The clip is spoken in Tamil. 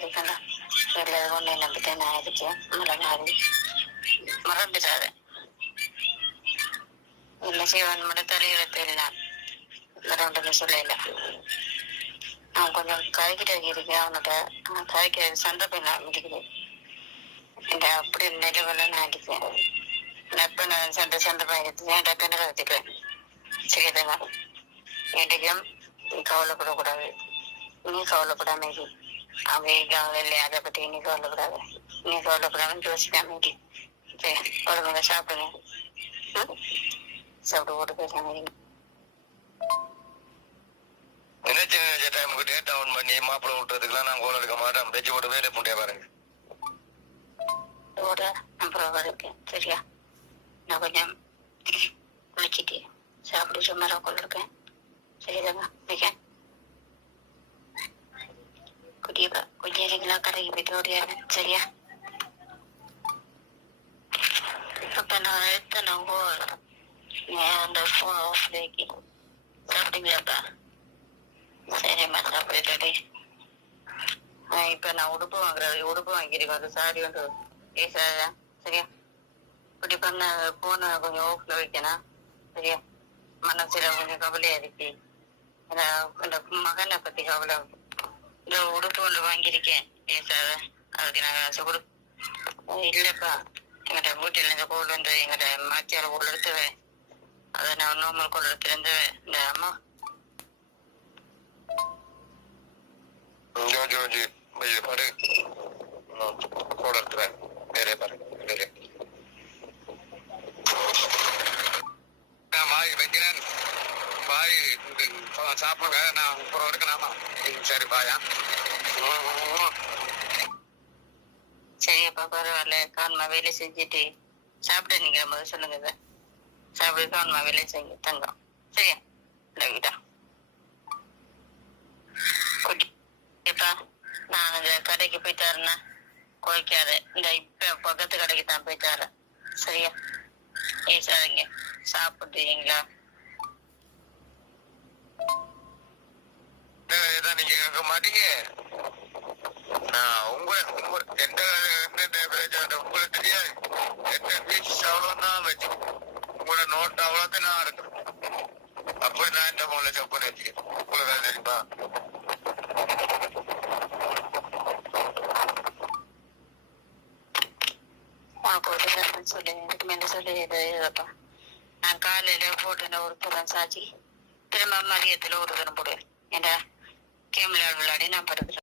இருக்கணும். வீட்டில் கொண்டு நம்பிட்டு நான் இருக்கேன். மலநாடி மறந்துட்டாரு. இல்லை சிவன் மட்டும் தலையெழுத்து இல்லை, வேற ஒன்றுமே சொல்லல. அவன் கொஞ்சம் கதைக்கிட்ட இருக்கேன். அவனோட கதைக்க சந்தர்ப்பம் இல்லை இருக்குது. இந்த அப்படி நிலவெல்லாம் நான் அடிப்பேன். எப்போ நான் சந்தர்ப்பம் எடுத்து என் டக்குன்னு கற்றுக்குவேன். சரிதாங்க, என்றைக்கும் கவலைப்படக்கூடாது. நீ கவலைப்படாம இரு. அவன் இல்லையா அதை பற்றி நீ கவலைப்படாத. நீ கவலைப்படாம யோசிக்காம இரு. சரி, உடம்புங்க சாப்பிடுங்க. சாப்பிட்டு போட்டு பேசாம இருங்க. நினைச்ச டைமுக்கு டேட் டவுன் பண்ணி மாப்பிள்ளை விட்டுறதுக்குலாம் நான் கோல எடுக்க மாட்டேன். பேச்சு போட்டு வேலை புண்டியா பாருங்க. அப்புறம் இருக்கேன். சரியா, நான் கொஞ்சம் குளிச்சுட்டு சாப்பிட்டு சும்மா கொண்டு இருக்கேன். சரிதாங்க, மிக குடியப்பா கொஞ்சம் இருங்களா, கடைக்கு போயிட்டு ஓடியாரு. சரியா, இப்ப நான் எடுத்தேன் அந்த போன் ஆஃப்ல சாப்பிட்டீங்களாப்பா? சரிம்மா, சாப்பிட்டுட்டே. இப்ப நான் உடுப்பு வாங்கிருக்கேன். அது சாரி வந்து பேசாத. சரியா, இப்படி பண்ண போன கொஞ்சம் ஓஃப்ல வைக்கணும். சரியா, மனசுல கொஞ்சம் கவலையா இருக்கு. இந்த மகனை பத்தி கவலை. இந்த உடுப்பு ஒன்று வாங்கியிருக்கேன், பேசாத. அதுக்கு நான் காசு இல்லப்பா. எங்கிட்ட வீட்டில் இந்த கோல் வந்து எங்கிட்ட மாச்சியால கோல் எடுத்துவேன். அதை நான் நார்மல் கோல் எடுத்து இருந்துவேன். இந்த அம்மா பாரு கோல் எடுத்துவேன். வேறே பாருங்க, வேறே பாய் வைக்கிறேன். பாய் சாப்பிடுங்க, நான் அப்புறம் இருக்கணாமா? சரி பாயா. சரியப்பா, பரவாயில்ல. கான்மா வேலை செஞ்சுட்டு சாப்பிட நீங்க முதல் சொல்லுங்க. சாப்பிடு, கான்மா வேலை செஞ்சு தங்கம். சரியா, வீட்டா குட்டிப்பா. நான் இந்த கடைக்கு போயிட்டாருன்னா குறைக்காத. இந்த இப்ப பக்கத்து கடைக்கு தான் போயிட்டாரு. சரியா, பேசாதீங்க. சாப்பிட்டுறீங்களா? நீங்க கேட்க மாட்டீங்க. உங்களுக்கு தெரியாது. என்ன பீச் அவ்வளவுதான் வச்சு உங்களோட நோட்டு அவ்வளோதான் நான் எடுக்கணும். அப்படி நான் இந்த போல செப்பல் வச்சுக்கிறேன். உங்களுக்கு அது தெரியுமா? சொல்லு, இதுக்கு மேல சொல்லிப்பா. நான் காலையில போட்டு ஒரு புறம் சாச்சி திரும்ப மதியத்துல ஒரு தினம் போடுவேன். ஏண்டா கேம் விளையாடி நான் படுக்கிறேன்.